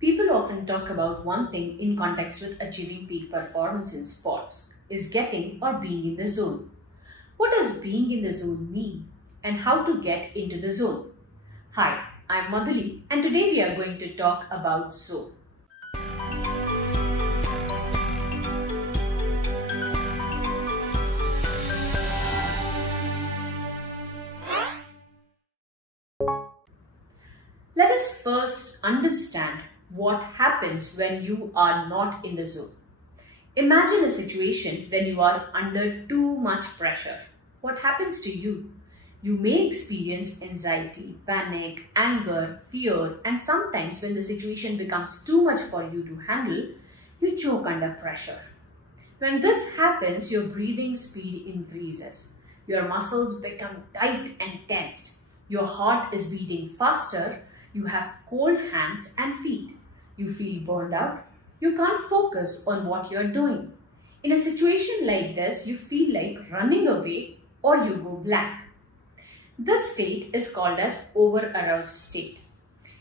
People often talk about one thing in context with achieving peak performance in sports is getting or being in the zone. What does being in the zone mean and how to get into the zone? Hi, I'm Madhuli and today we are going to talk about zone. Let us first understand what happens when you are not in the zone. Imagine a situation when you are under too much pressure. What happens to you? You may experience anxiety, panic, anger, fear, and sometimes when the situation becomes too much for you to handle, you choke under pressure. When this happens, your breathing speed increases. Your muscles become tight and tensed. Your heart is beating faster. You have cold hands and feet. You feel burned out. You can't focus on what you're doing. In a situation like this, you feel like running away or you go blank. This state is called as over-aroused state.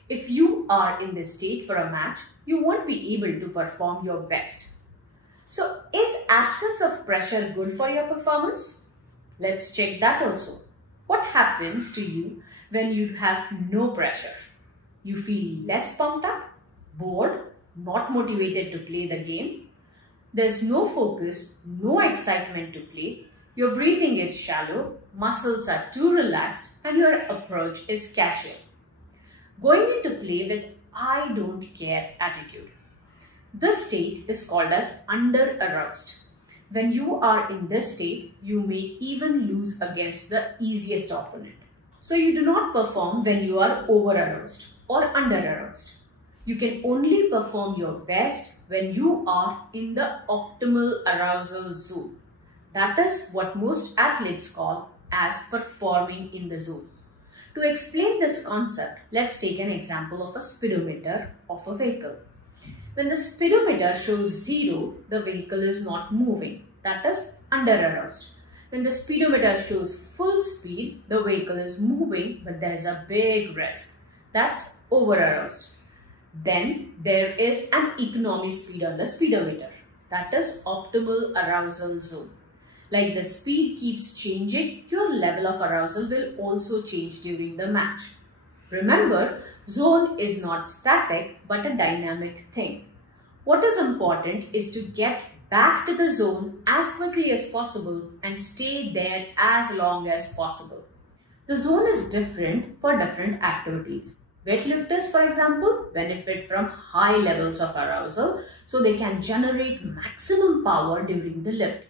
If you are in this state for a match, you won't be able to perform your best. So, is absence of pressure good for your performance? Let's check that also. What happens to you when you have no pressure? You feel less pumped up, bored, not motivated to play the game. There's no focus, no excitement to play. Your breathing is shallow, muscles are too relaxed, and your approach is casual. Going into play with I don't care attitude. This state is called as under-aroused. When you are in this state, you may even lose against the easiest opponent. So you do not perform when you are over-aroused or under-aroused. You can only perform your best when you are in the optimal arousal zone. That is what most athletes call as performing in the zone. To explain this concept, let's take an example of a speedometer of a vehicle. When the speedometer shows 0, the vehicle is not moving. That is under-aroused. When the speedometer shows full speed, the vehicle is moving, but there is a big risk. That's over-aroused. Then there is an economy speed on the speedometer. That is optimal arousal zone. Like the speed keeps changing, your level of arousal will also change during the match. Remember, zone is not static but a dynamic thing. What is important is to get back to the zone as quickly as possible and stay there as long as possible. The zone is different for different activities. Weightlifters, for example, benefit from high levels of arousal so they can generate maximum power during the lift.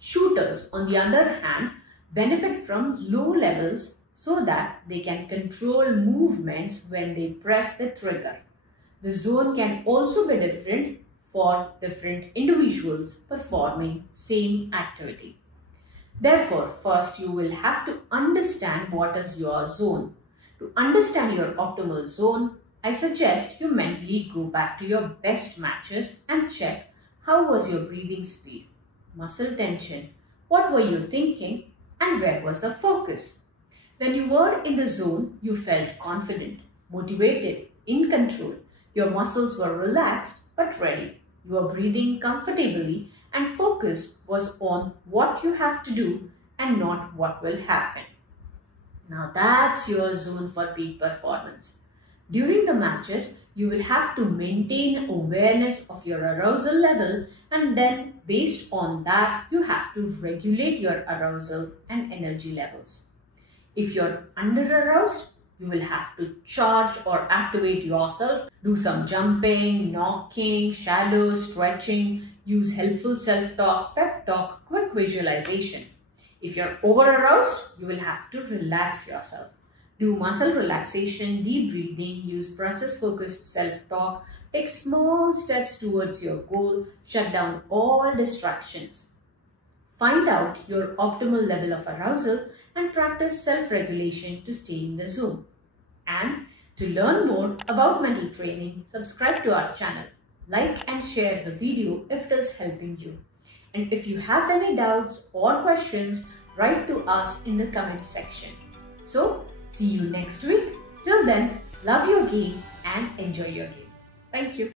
Shooters, on the other hand, benefit from low levels so that they can control movements when they press the trigger. The zone can also be different for different individuals performing same activity. Therefore, first you will have to understand what is your zone. To understand your optimal zone, I suggest you mentally go back to your best matches and check how was your breathing speed, muscle tension, what were you thinking, and where was the focus. When you were in the zone, you felt confident, motivated, in control. Your muscles were relaxed but ready. You were breathing comfortably and focus was on what you have to do and not what will happen. Now that's your zone for peak performance. During the matches, you will have to maintain awareness of your arousal level and then based on that, you have to regulate your arousal and energy levels. If you're under-aroused, you will have to charge or activate yourself, do some jumping, knocking, shallow stretching, use helpful self-talk, pep talk, quick visualization. If you're over-aroused, you will have to relax yourself. Do muscle relaxation, deep breathing, use process-focused self-talk, take small steps towards your goal, shut down all distractions. Find out your optimal level of arousal and practice self-regulation to stay in the zone. And to learn more about mental training, subscribe to our channel, like and share the video if it is helping you. And if you have any doubts or questions, write to us in the comment section. So, see you next week. Till then, love your game and enjoy your game. Thank you.